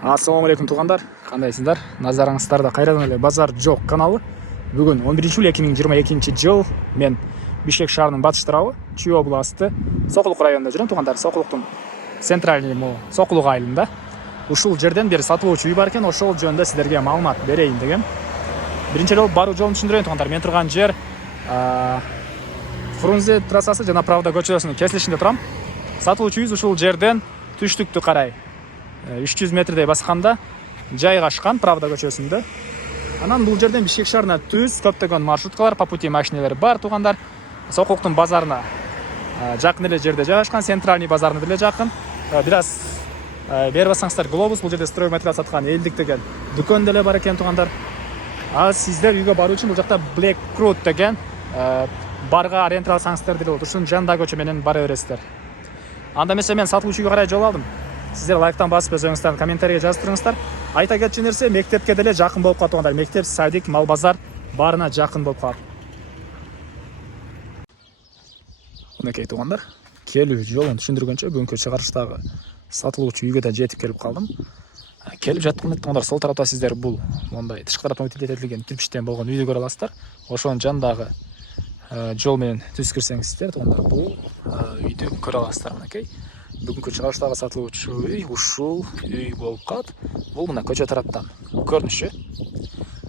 Ассаламу алейкум туугандар, кандайсыңдар? Назарыңыздарда кайрадан эле Базар Жок каналы. Бүгүн 11 июль 2022 жыл мен Бишкек шаарынын батыш тарабы Чүй областы Сокулук районунда жүрөм туугандар. Сокулуктун центральный Сокулук айылында. Ушул жерден бир сатылуучу үй бар экен, ошол жөнүндө сиздерге маалымат берейин дегем. Биринчи эле баруу жолун түшүндүрөйүн туугандар. Мен турган жер Фрунзе трассасы жана Правда көчөсүнүн кесилишинде турам. Сатылуучу үй ушул жерден түштүктү карай 300 метрдей басканда жайгашкан Правда көчөсүндө. Анан бул жерден Бишкек шаарына түз көптөгөн маршруткалар, по пути машиналар бар туугандар. Сокулуктун базарына жакын эле жерде жайгашкан, центральный базарына деле жакын. Бир аз бери бассаңыздар Глобус, бул жерде стройматериал саткан элдик деген дүкөн деле бар экен туугандар. А сиздер үйгө баруу үчүн бул жакта Black Road деген барга ориентир алсаңыздар деле болот. Ушунун жанындагы көчө менен бара бересиздер. Анда эмесе мен сатылуучу үйгө карай жол алдым. Сиздер лайктан басып өзүңүздөр комментарийге жазып туруңуздар. Айта кетчү нерсе, мектепке деле жакын болуп калат туугандар. Мектеп, садик, мал базар баарына жакын болуп калат. Мынакей туугандар, келүү жолун түшүндүргөнчө бүгүнкү чыгарыштагы сатылуучу үйгө да жетип келип калдым. Келип жатканда туугандар, сол тарапта сиздер бул мондай тышкы тараптан ütүлөтүлгөн кирпичтен болгон үйдү көрө аласыздар. Ошонун жанындагы жол менен түз кирсеңиздер туугандар, бул үйдү көрө аласыздар. Мынакей бүгүнкү чыгарыштагы сатылуучу үй ушул үй болуп калат. Бул мына көчө тараптан көрүнүшү.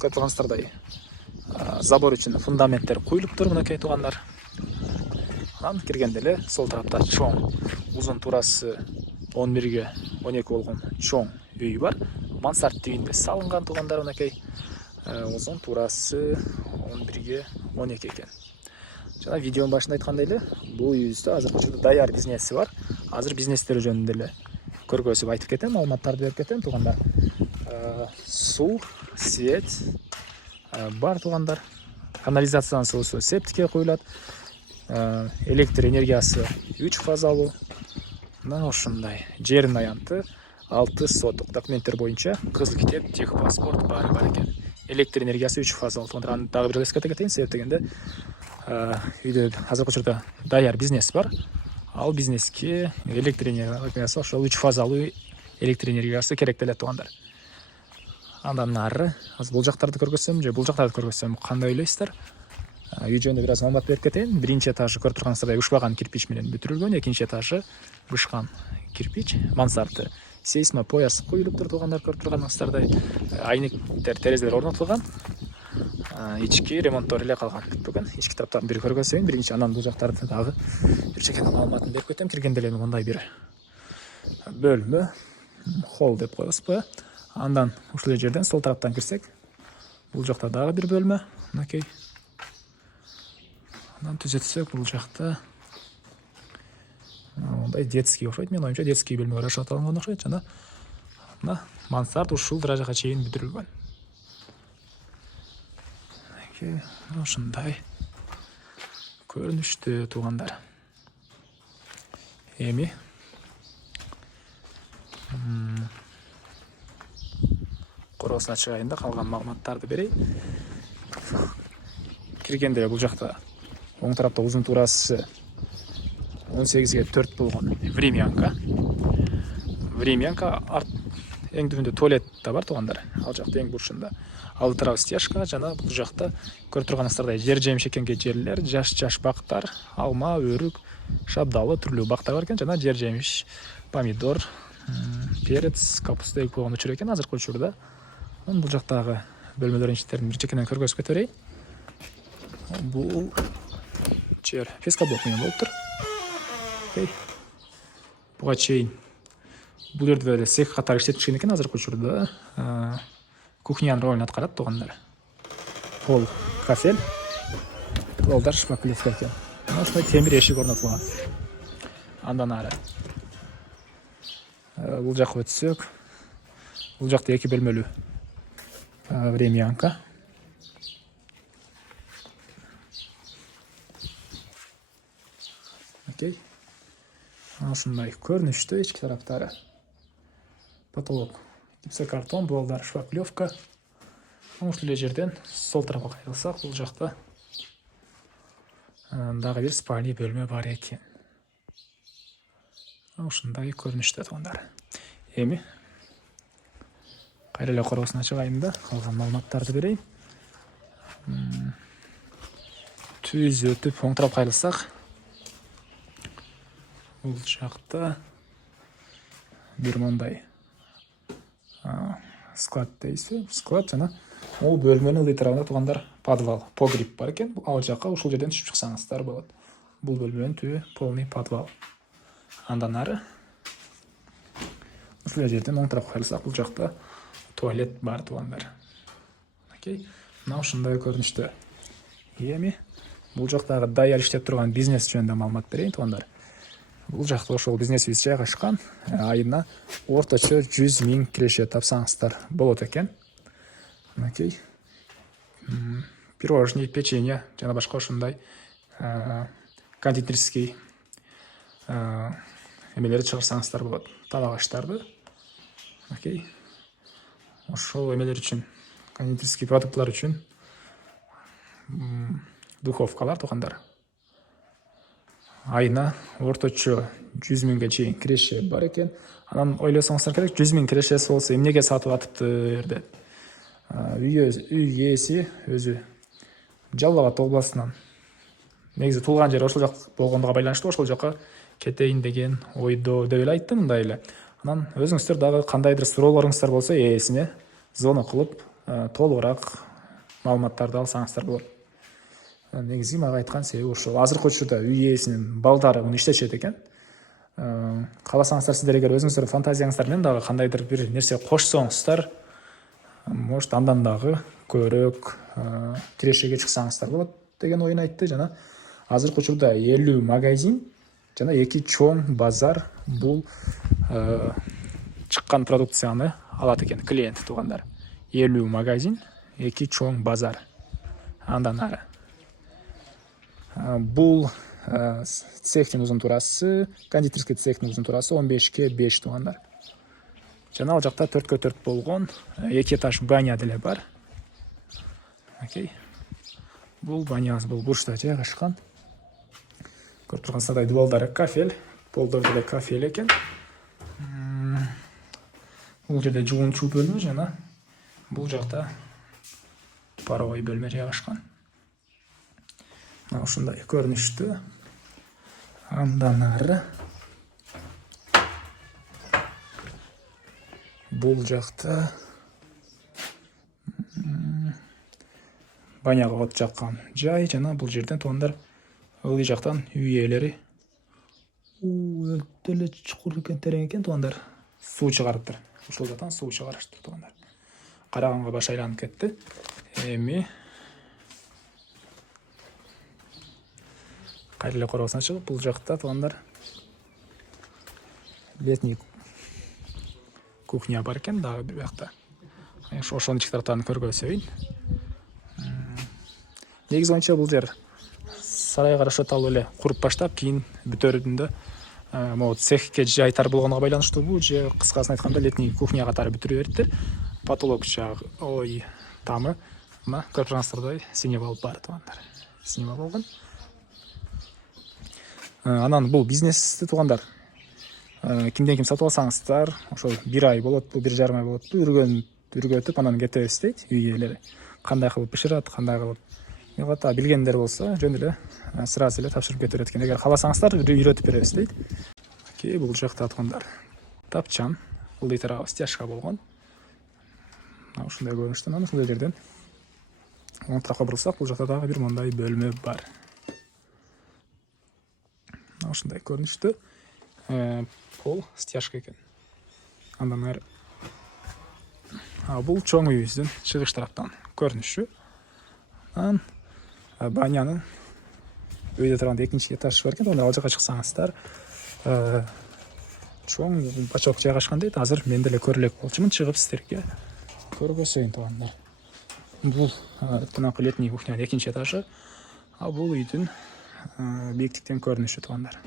Көрүп турганыңыздардай забор үчүн фундаменттер куюлуптур мынакей туугандар. Анан киргенде эле сол тарапта чоң, узун туурасы 11ге 12 болгон чоң үй бар. Мансард тигинде салынган туугандар мынакей. Узун туурасы 11ге 12 экен. Жана видеонун башында айткандай эле, бул үйүбүздө азыркы учурда даяр бизнеси бар. Азыр бизнестер жөнүндө эле көргөзүп айтып кетем, маалыматтарды берип кетем туугандар. Суу, свет бар туугандар. Канализациянын суусу септикке куюлат. Электр энергиясы 3 фазалуу. Мына ушундай. Жердин аянты 6 соток. Документтер боюнча кызыл китеп, техпаспорт бар экен. Электр энергиясы 3 фазалуу. Аны дагы бир эскерте кетейин, себеп дегенде үйдө азыркы учурда даяр бизнес бар. Ал бизнеске электр энергиясы ошол 3 фазалуу электр энергиясы керек делет туугандар. Андан нары азыр бул жактарды көргөзсөм же бул жактарды көргөзсөм кандай ойлойсуздар? Үй жөнүндө бир аз маалымат берип кетейин. Биринчи этажы көрүп турганыңыздардай ушпаган кирпич менен бүтүрүлгөн, экинчи этажы бышкан кирпич, мансарды сейсмопояс коюлуптур туугандар, көрүп турганыңыздардай. Айнектер, терезелер орнотулган. Ички ремонттор эле калган. Бүгүн ички тараптарын бир көргөзөйүн. Биринчи, анан бул жактарды дагы бир чекене маалыматын берип кетем. Киргенде эле мындай бир бөлмө, холл деп коебузбу. Андан ушул жерден сол тараптан кирсек, бул жакта дагы бир бөлмө. Мынакей. Андан түзөтсөк, бул жакта мындай детский окшойт. Мен оюмча детский бөлмө расчётталган окшойт. Жана мына мансард ушул даражага чейин бүтүрүлгөн. Ушундай көрүнүштү туугандар. Эми короосуна чыгайын да калган маалыматтарды берейин. Киргенде бул жакта оң тарапта узун туурасы 18ге 4 болгон времянка. Времянка эң түбүндө туалет да бар туугандар. Ал жакта эң бурчунда. Ал тарап стяжка, жана бул жакта көрүп турганыңыздардай жер жемиш экенге жерлер, жаш бактар, алма, өрүк, шабдалы түрлүү бактар бар экен, жана жер жемиш, помидор, перец, капуста эгип койгон учур экен азыркы учурда. Бул жактагы бөлмөлөрдүн ичтерин бир чекенен көргөзүп кете берейин. Бул жер пескоблок менен болуптур. Буга чейин бул жерде эле цех катары иштетишкен экен азыркы учурда. Кухнянын ролун аткарат туугандар. Пол кафель, полдар шпаклевка экен. Ушундай темир эшик орнотулган. Андан ары бул жакка өтсөк, бул жакта 2 бөлмөлүү времянка. Окей. Ушундай көрүнүштү ички тараптары. Потолок гипсокартон, полдар шпаклевка. Ушул эле жерден сол тарапка кайрылсак, бул жакта дагы бир спальный бөлмө бар экен. Ушундай көрүнүштө туугандар. Эми Кайра эле коросун ачайын да, калган маалыматтарды берейин. Түз өтүп оң тарап кайрылсак, бул жакта бир мондай склад дейсиз, склад жана ол бөлмөнүн ылдый тарабында туугандар подвал, погреб бар экен. Ал жака ушул жерден түшүп чыксаңыздар болот. Бул бөлмөнүн түбү полный подвал. Андан ары ушул жерден оң тарапка кайрылсак, бул жакта туалет бар туугандар. Окей. Мына ушундай көрүнүштө. Эми бул жактагы даяр иштеп турган бизнес жөнүндө маалымат берейин туугандар. Бул жакта ошол бизнесибиз жайгашкан. Айына орточо 100 000 киреше тапсаңыздар болот экен. Окей. Пирожный, печенье жана башка ушундай кондитерский эмелерди чыгарсаңыздар болот. Табак аштарды. Окей. Ошол эмелер үчүн, кондитерский продуктлар үчүн духовкалар туугандар. Айына орточо 100 000ге чейин киреше бар экен. Анан ойлосоңуздар керек, 100 000 кирешеси болсо эмнеге сатып атыпты жерде? Үй ээси өзү Жалал Абад областынан. Негизи туулган жери ошол жак болгондуга байланыштуу ошол жака кетейин деген ойдо деп эле айтты мындай эле. Анан өзүңүздөр дагы кандайдыр суроолоруңуздар болсо ээсине звонок кылып толугураак маалыматтарды алсаңыздар болот. Негизи мага айткан себеби ушул. Азыркы учурда үй ээсинин балдары муну иштешет экен. Кааласаңыздар сиздер эгер өзүңүздөрдүн фантазияңыздар менен дагы кандайдыр бир нерсе кошсоңуздар, может андан дагы көбүрөөк кирешеге чыксаңыздар болот деген оюн айтты. Жана азыркы учурда 50 магазин жана 2 чоң базар бул чыккан продукцияны алат экен клиент туугандар. 50 магазин, 2 чоң базар. Андан ары бул цехтин узун турасы, кондитерский цехтин узун турасы 15ке 5 туугандар. Жана ал жакта 4ке 4 болгон 2 этаж баня деле бар. Окей. Бул банябыз бул бурчта жайгашкан. Көрүп тургансыздар, дубалдары кафель, полдор деле кафель экен. Бул жерде жуунчу бөлмө жана бул жакта паровой бөлмө жайгашкан. Ушундай көрүнүштү. Андан ары бул жакта баняга от жаккан жай жана бул жерден туугандар ылдый жактан үй ээлери деле чукур экен, терең экен туугандар. Суу чыгарыптыр. Ушул жактан суу чыгарыштыр туугандар. Караганга баш айланып кетти. Эми кайра эле коросуна чыгып, бул жакта туугандар летний кухня бар экен дагы бир жакта. Ошонун ички тараптарын көргөзөйүн. Негизи боюнча бул жер сарайга карашы талуу эле куруп баштап, кийин бүтөрүндө могу цехке жай тар болгонуга байланыштуубу же кыскасын айтканда летний кухня катары бүтүрүп бериптир. Потолок жагы, тамы мына көрүп тургансыздардай синева бар туугандар. Синева болгон. Анан бул бизнести туугандар кимден ким сатып алсаңыздар, ошол 1 ай болот, 1,5 ай болот, үргөтүп анан кетебиз дейт үй ээлери. Кандай кылып бышырат, кандай кылып кылат, билгендер болсо жөн эле сразу эле тапшырып кете берет экен. Эгер кааласаңыздар үйрөтүп беребиз дейт. Окей, бул жакта туугандар тапчан, ылдый тарабы стяжка болгон. Ушундай көрүнүштө. Анан ушул жерден оң тарапка бурулсак, бул жакта дагы бир мондай бөлмө бар. Ушундай көрүнүштө. Пол стяжка экен. Андан ары бул чоң үйүбүздүн чыгыш тараптан көрүнүшү. Анан банянын өйдө турган 2-чи этаж бар экен. Ал жака чыксаңыздар чоң бачок жайгашкан дейт. Азыр мен деле көрө элек болчумун, чыгып сиздерге көргөзөйүн туугандар. Бул тынакы летний кухнянын 2-чи этажы. Бул үйдүн бийиктиктен көрүнүшү туугандар.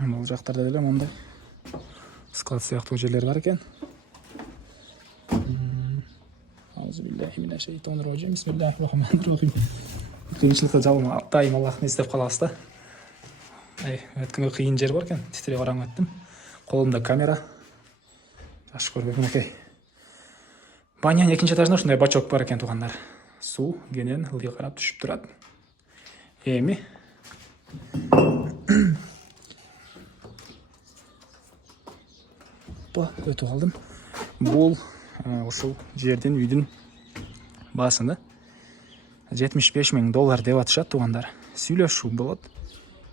Бул жактарда деле мондай склад сыяктуу жерлер бар экен. Бисмиллахиррахманиррахим. Кыйынчылыкта жалма дайым Аллахтын издеп калабыз да. Өткөнгө кыйын жер бар экен. Титиреп караңып өттүм. Колумда камера. жакшы көрбөйм мінекей. Банянын экинчи этажында ушундай бачок бар экен туугандар. Суу кенен ылдый карап түшүп турат. Эми өтүп калдым. Бул ушул жердин үйдүн баасыны $75,000 деп атышат туугандар. Сүйлөшүү болот.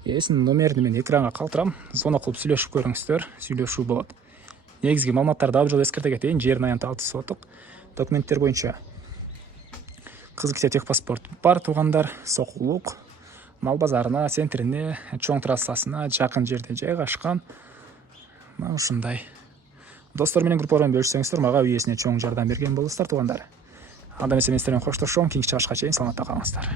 Эсинин номерин мен экранга калтырам. Звонок кылып сүйлөшүп көрүңүздөр. Сүйлөшүү болот. Негизги маалыматтарды дагы жолу эскерте кетейин. Жердин аянты 6 соток. Документтер боюнча Кызылкия техпаспорт бар туугандар. Сокулук мал базарына, центрине, чоң трассасына жакын жерде жайгашкан. Мына ушундай. Достор менен группалар менен бөлүшсөңүздөр, мага үйесине чоң жардам берген болосуздар туугандар. Анда эмесе мен сиздер менен коштошом. Кийинки чыгышка чейин саламатта калыңыздар.